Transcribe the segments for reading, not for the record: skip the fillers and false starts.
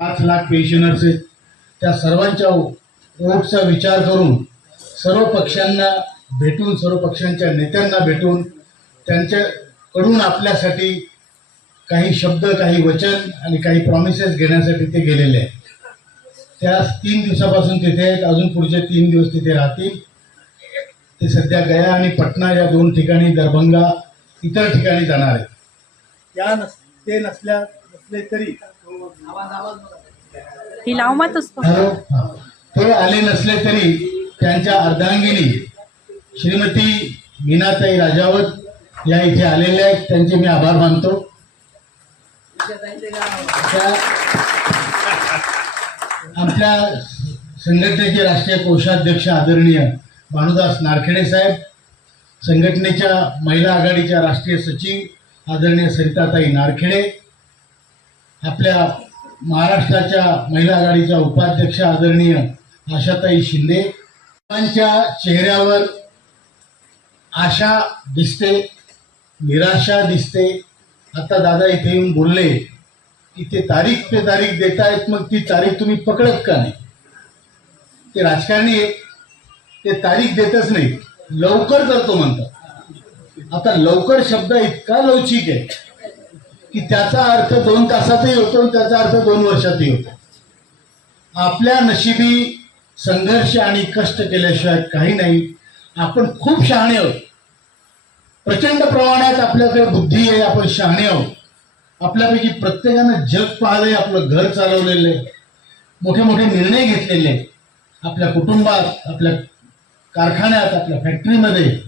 5 lakh pensioners आहेत, त्या सर्वांच्या वोटचा विचार करून सर्व पक्षांना भेटून, सर्व पक्षांच्या नेत्यांना भेटून त्यांच्याकडून आपल्यासाठी काही शब्द, काही वचन आणि काही प्रॉमिसेस घेण्यासाठी ते गेलेले आहेत. त्या 3 दिवसापासून तिथे आहेत, अजून पुढचे 3 दिवस तिथे राहतील. ते सध्या गया आणि पटना या 2 ठिकाणी, दरभंगा इतर ठिकाणी जाणार आहेत. ते नसले तरी ते आले नसले तरी त्यांच्या अर्धांगिनी श्रीमती मीनाताई राजावत या इथे आलेल्या आहेत. त्यांचे मी आभार मानतो. आमच्या संघटनेचे राष्ट्रीय कोषाध्यक्ष आदरणीय भानुदास नारखेडे साहेब, संघटनेच्या महिला आघाडीच्या राष्ट्रीय सचिव आदरणीय सरिताताई नारखेडे, आपल्या महाराष्ट्राच्या महिला आघाडीच्या उपाध्यक्ष आदरणीय आशाताई शिंदे, सर्वांच्या चेहऱ्यावर आशा दिसते, निराशा दिसते. आता दादा इथे येऊन बोलले की ते तारीख पे तारीख देतायत, मग ती तारीख तुम्ही पकडत का नाही? ते राजकारणी ते तारीख देतच नाही, लवकर करतो म्हणतात. आता लवकर शब्द इतका लवचिक आहे की त्याचा अर्थ 2 तासातही होतो आणि त्याचा अर्थ 2 वर्षातही होतो. आपल्या नशिबी संघर्ष आणि कष्ट केल्याशिवाय काही नाही. आपण खूप शहाणे आहोत, प्रचंड प्रमाणात आपल्याकडे बुद्धी आहे, आपण शहाणे आहोत. आपल्यापैकी प्रत्येकानं जग पाहिलंय, आपलं घर चालवलेलं आहे, मोठे मोठे निर्णय घेतलेले आहेत, आपल्या कुटुंबात, आपल्या कारखान्यात, आपल्या फॅक्टरीमध्ये.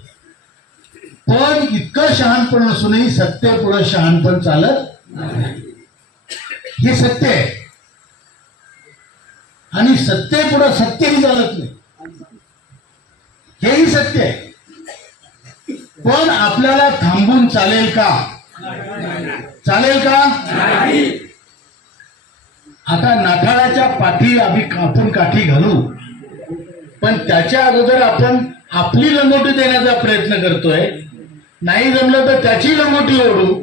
पण इतकं शहाणपण असूनही सत्तेपुढे शहाणपण चालत नाही. हे सत्य आहे आणि सत्तेपुढे सत्यही चालत नाही, हेही सत्य आहे. पण आपल्याला थांबून चालेल का? चालेल का? आता नाठाळाच्या पाठी आपण काठी घालू, पण त्याच्या अगोदर आपण आपली लंगोटी देण्याचा प्रयत्न करतोय. नाही जमलं तर त्याची लंगोटी ओढू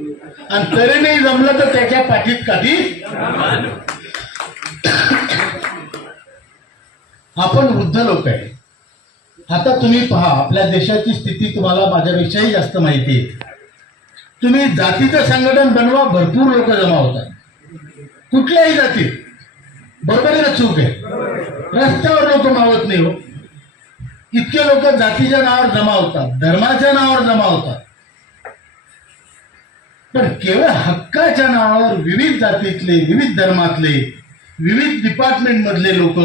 आणि तरी नाही जमलं तर त्याच्या पाठीत काठी. आपण वृद्ध लोक आहे. आता तुम्ही पहा, आपल्या देशाची स्थिती तुम्हाला माझ्यापेक्षाही जास्त माहिती आहे. तुम्ही जातीचं संघटन बनवा, भरपूर लोक जमा होतात, कुठल्याही जातीत. बरोबर आहे का चूक आहे? रस्त्यावर लोक मावत नाही हो. इतके लोक जातीच्या नावावर जमा होतात, धर्माच्या नावावर जमा होतात. पण केवळ हक्काच्या नावावर विविध जातीतले, विविध धर्मातले, विविध डिपार्टमेंट मधले लोक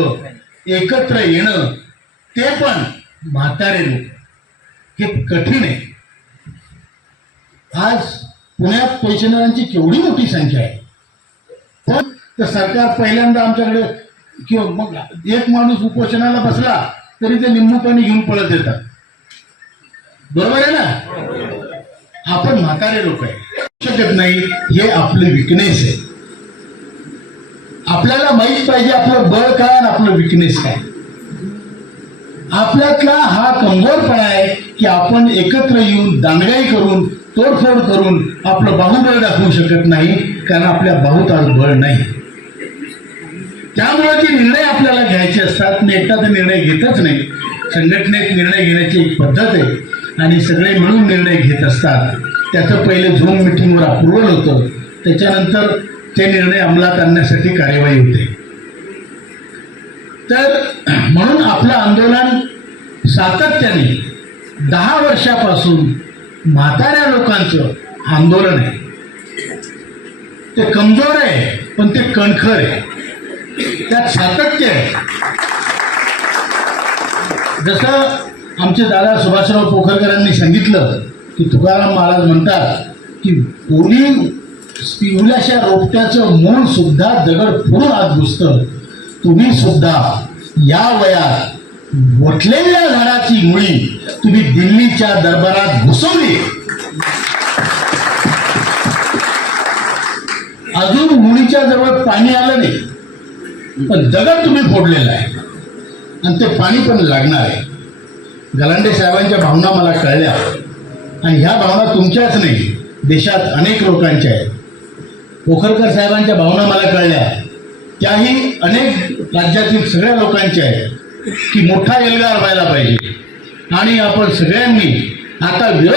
एकत्र येणं, ते पण म्हातारे लोक, हे कठीण आहे. आज पुण्यात पेन्शनरांची केवढी मोठी संख्या आहे, पण सरकार पहिल्यांदा आमच्याकडे किंवा मग एक माणूस उपोषणाला बसला तरी ते लिंबू पाणी घेऊन पळत येतात. बरोबर आहे ना? आपण म्हातारे लोक आहे, शकत नाही. हे आपलं विकनेस आहे. आपल्याला माहित पाहिजे आपलं बळ काय आणि आपलं विकनेस काय. आपल्यातला हा कमजोरपणा आहे की आपण एकत्र येऊन दांडगाई करून, तोडफोड करून आपलं बाहुबळ दाखवू शकत नाही, कारण आपल्या बाहुत आज बळ नाही. त्यामुळे जे निर्णय आपल्याला घ्यायचे असतात, मी एकटा ते निर्णय घेतच नाही. संघटनेत निर्णय घेण्याची एक पद्धत आहे आणि सगळे मिळून निर्णय घेत असतात. त्याचं पहिले झूम मिटिंगवर अप्रुव्हल होतं, त्याच्यानंतर ते निर्णय अंमलात आणण्यासाठी कार्यवाही होते. तर म्हणून आपलं आंदोलन सातत्याने 10 वर्षापासून म्हाताऱ्या लोकांचं आंदोलन आहे. ते कमजोर आहे पण ते कणखर आहे, त्यात सातत्य आहे. जसं आमचे दादा सुभाषराव पोखरकरांनी सांगितलं की तुकाराम महाराज म्हणतात की कोणी पिवल्याशा रोपट्याचं मूळ सुद्धा दगड फोडून आत घुसतं, तुम्ही सुद्धा या वयात वटलेल्या झाडाची मुळी तुम्ही दिल्लीच्या दरबारात घुसवली. अजून मुळीच्या जवळ पाणी आलं नाही, पण दगड तुम्ही फोडलेला आहे आणि ते पाणी पण लागणार आहे. गलांडे साहेबांच्या भावना मला कळल्या आणि ह्या भावना तुमच्याच नाही, देशात अनेक लोकांच्या आहेत. पोखरकर साहेबांच्या भावना मला कळल्या त्याही अनेक राज्यातील सगळ्या लोकांच्या आहेत की मोठा एल्गार व्हायला पाहिजे आणि आपण सगळ्यांनी आता विरोध